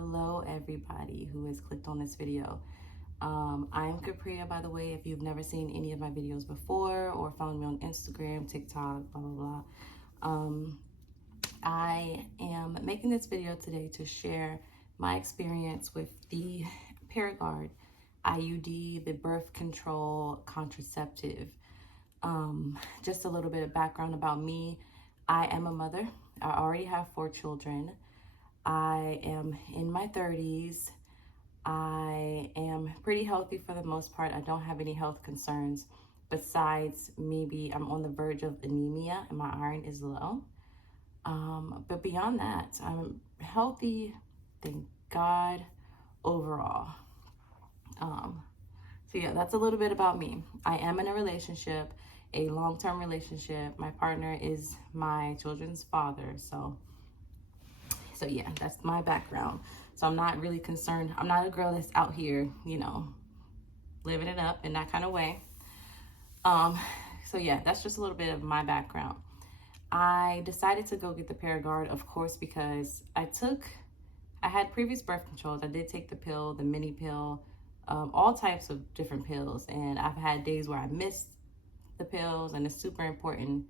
Hello everybody who has clicked on this video. I'm Capriya, by the way, if you've never seen any of my videos before or found me on Instagram, TikTok, blah, blah, blah. I am making this video today to share my experience with the Paragard IUD, the birth control contraceptive. Just a little bit of background about me. I am a mother. I already have 4 children. I am in my 30s. I am pretty healthy for the most part. I don't have any health concerns besides maybe I'm on the verge of anemia and my iron is low. But beyond that, I'm healthy, thank God, overall. So yeah, that's a little bit about me. I am in a relationship, a long-term relationship. My partner is my children's father. So yeah, that's my background. So I'm not really concerned. I'm not a girl that's out here, living it up in that kind of way. So yeah, that's just a little bit of my background. I decided to go get the Paragard, of course, because I had previous birth controls. I did take the pill, the mini pill, all types of different pills. And I've had days where I missed the pills, and it's super important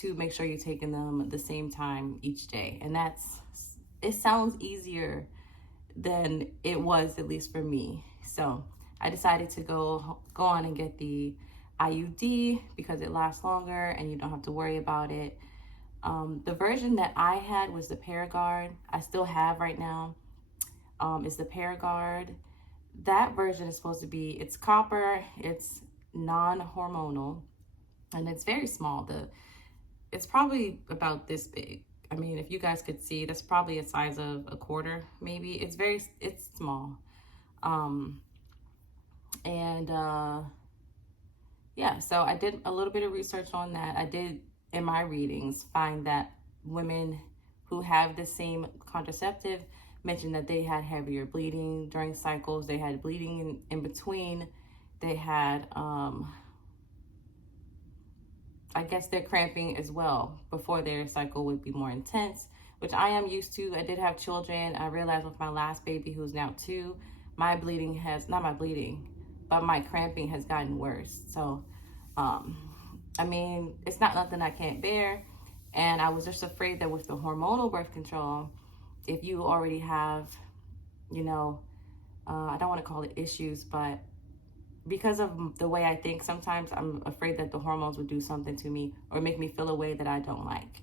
to make sure you're taking them at the same time each day. And it sounds easier than it was, at least for me. So I decided to go on and get the IUD because it lasts longer and you don't have to worry about it. The version that I had was the Paragard. I still have right now is the Paragard. That version is supposed to be, it's copper, it's non-hormonal, and it's very small. It's probably about this big. I mean, if you guys could see, that's probably a size of a quarter, maybe. It's small. Yeah, so I did a little bit of research on that. I did, in my readings, find that women who have the same contraceptive mentioned that they had heavier bleeding during cycles. They had bleeding in between. They had, I guess their cramping as well before their cycle would be more intense, which I am used to. I did have children. I realized with my last baby, who's now 2, my bleeding not my bleeding, but my cramping has gotten worse. So, I mean, it's not nothing I can't bear. And I was just afraid that with the hormonal birth control, if you already have, I don't want to call it issues, but because of the way I think, sometimes I'm afraid that the hormones would do something to me or make me feel a way that I don't like.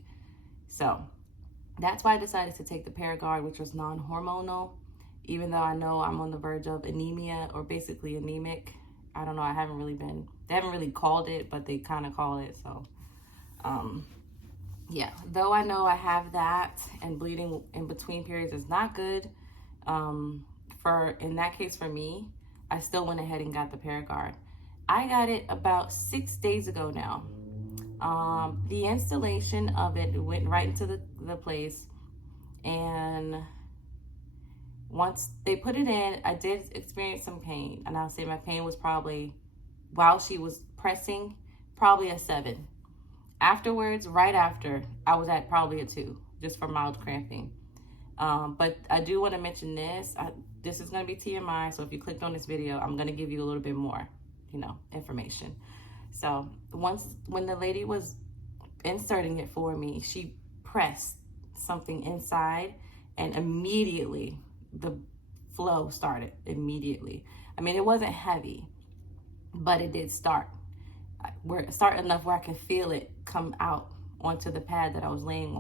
So that's why I decided to take the Paragard, which was non-hormonal, even though I know I'm on the verge of anemia or basically anemic. I don't know. They haven't really called it, but they kind of call it. So, yeah, though I know I have that and bleeding in between periods is not good. In that case for me, I still went ahead and got the Paragard. I got it about 6 days ago now. The installation of it went right into the place. And once they put it in, I did experience some pain. And I'll say my pain was probably, while she was pressing, probably a 7. Afterwards, right after, I was at probably a 2, just for mild cramping. But I do want to mention this. This is going to be TMI, so if you clicked on this video, I'm going to give you a little bit more, information. So when the lady was inserting it for me, she pressed something inside, and immediately the flow started immediatly. I mean, it wasn't heavy, but it did start. We're starting enough where I can feel it come out onto the pad that I was laying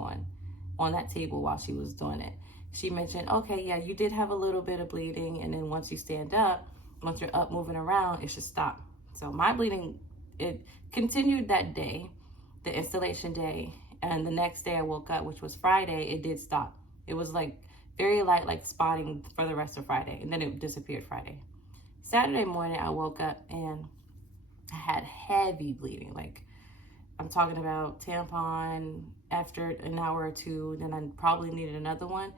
on that table while she was doing it. She mentioned, okay, yeah, you did have a little bit of bleeding, and then once you stand up, once you're up moving around, it should stop. So my bleeding, it continued that day, the installation day, and the next day I woke up, which was Friday, it did stop. It was like very light, like spotting for the rest of Friday, and then it disappeared Friday. Saturday morning, I woke up and I had heavy bleeding. Like, I'm talking about tampon after an hour or 2, then I probably needed another one.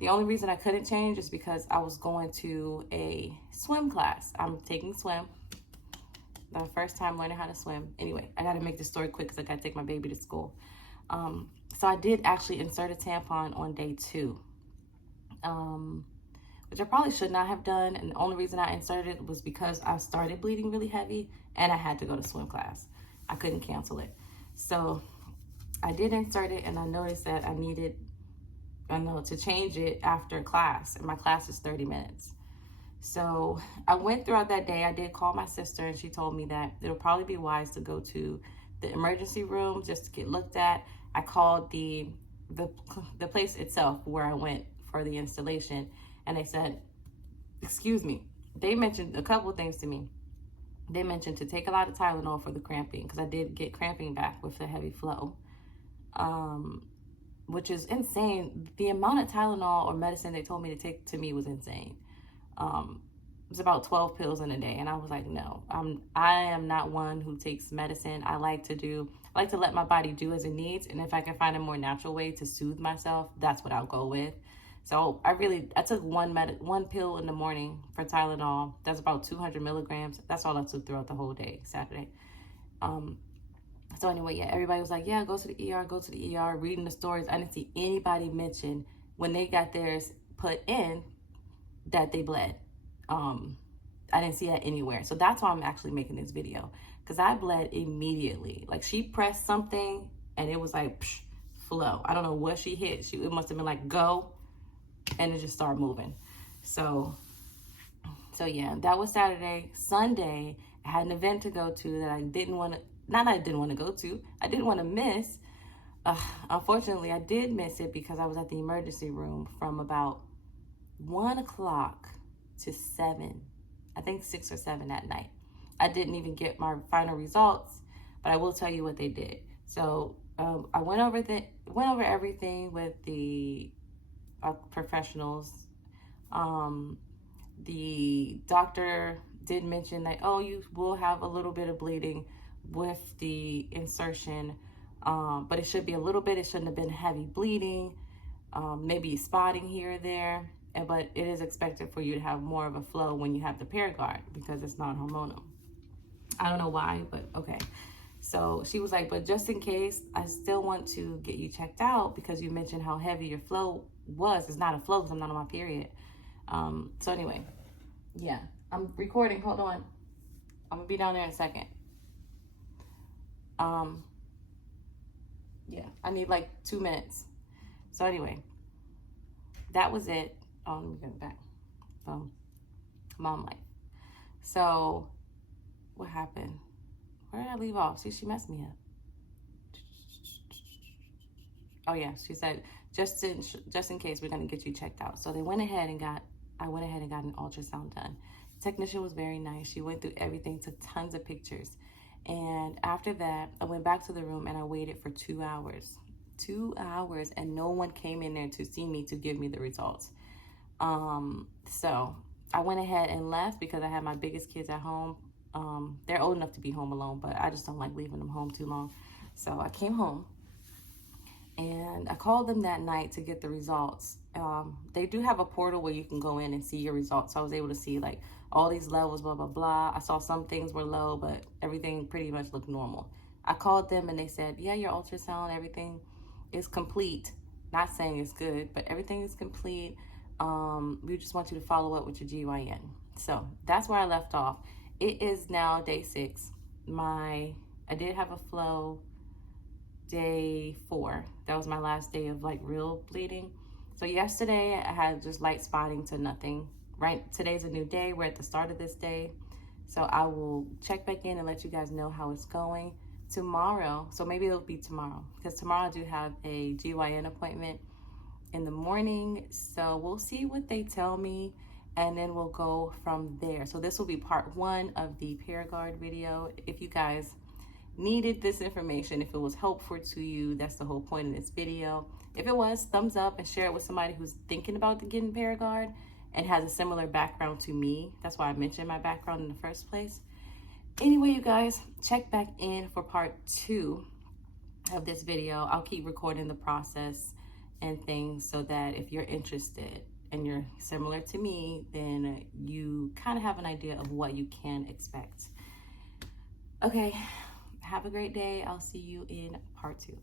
The only reason I couldn't change is because I was going to a swim class. I'm taking swim. The first time learning how to swim. Anyway, I got to make this story quick because I got to take my baby to school. So I did actually insert a tampon on day 2. which I probably should not have done. And the only reason I inserted it was because I started bleeding really heavy and I had to go to swim class. I couldn't cancel it. So I did insert it, and I noticed that I needed, to change it after class, and my class is 30 minutes. So I went throughout that day. I did call my sister, and she told me that it'll probably be wise to go to the emergency room just to get looked at. I called the place itself where I went for the installation, and they said, excuse me, they mentioned a couple of things to me. They mentioned to take a lot of Tylenol for the cramping, because I did get cramping back with the heavy flow, which is insane. The amount of Tylenol or medicine they told me to take to me was insane. It was about 12 pills in a day, and I was like, no, I am not one who takes medicine. I like to let my body do as it needs, and if I can find a more natural way to soothe myself, that's what I'll go with. So I took one pill in the morning for Tylenol. That's about 200 milligrams. That's all I took throughout the whole day, Saturday. So anyway, yeah, everybody was like, yeah, go to the ER, reading the stories. I didn't see anybody mention when they got theirs put in that they bled. I didn't see that anywhere. So that's why I'm actually making this video, because I bled immediately. Like, she pressed something and it was like, psh, flow. I don't know what she hit. It must have been like, go, and it just started moving. So yeah, that was Saturday. Sunday, I had an event to go to that I didn't want to miss. Unfortunately, I did miss it because I was at the emergency room from about 1 o'clock to 7, I think 6 or 7 at night. I didn't even get my final results, but I will tell you what they did. So I went over everything with the professionals. The doctor did mention that, you will have a little bit of bleeding with the insertion, but it should be a little bit. It shouldn't have been heavy bleeding, maybe spotting here or there, but it is expected for you to have more of a flow when you have the Paragard because it's non-hormonal. I don't know why, but okay. So she was like, but just in case, I still want to get you checked out because you mentioned how heavy your flow was. It's not a flow because I'm not on my period. So anyway, yeah, I'm recording. Hold on. I'm gonna be down there in a second. Yeah, I need like 2 minutes. So anyway, that was it. Let me get it back. Mom life. So what happened? Where did I leave off? See, she messed me up. Oh yeah, she said, just in case, we're gonna get you checked out. So I went ahead and got an ultrasound done. The technician was very nice. She went through everything, took tons of pictures. And after that, I went back to the room and I waited for 2 hours. 2 hours, and no one came in there to see me to give me the results. So I went ahead and left because I had my biggest kids at home. They're old enough to be home alone, but I just don't like leaving them home too long. So I came home and I called them that night to get the results. They do have a portal where you can go in and see your results. So I was able to see like all these levels, blah, blah, blah. I saw some things were low, but everything pretty much looked normal. I called them and they said, yeah, your ultrasound, everything is complete. Not saying it's good, but everything is complete. We just want you to follow up with your GYN. So that's where I left off. It is now day 6. I did have a flow day 4. That was my last day of like real bleeding. So yesterday I had just light spotting to nothing. Right, today's a new day. We're at the start of this day. So I will check back in and let you guys know how it's going tomorrow. So maybe it'll be tomorrow, because tomorrow I do have a GYN appointment in the morning. So we'll see what they tell me, and then we'll go from there. So this will be part 1 of the Paragard video. If you guys needed this information, if it was helpful to you, that's the whole point of this video. If it was, thumbs up and share it with somebody who's thinking about getting Paragard and has a similar background to me. That's why I mentioned my background in the first place. Anyway, you guys, check back in for part 2 of this video. I'll keep recording the process and things so that if you're interested and you're similar to me, then you kind of have an idea of what you can expect. Okay, have a great day. I'll see you in part 2.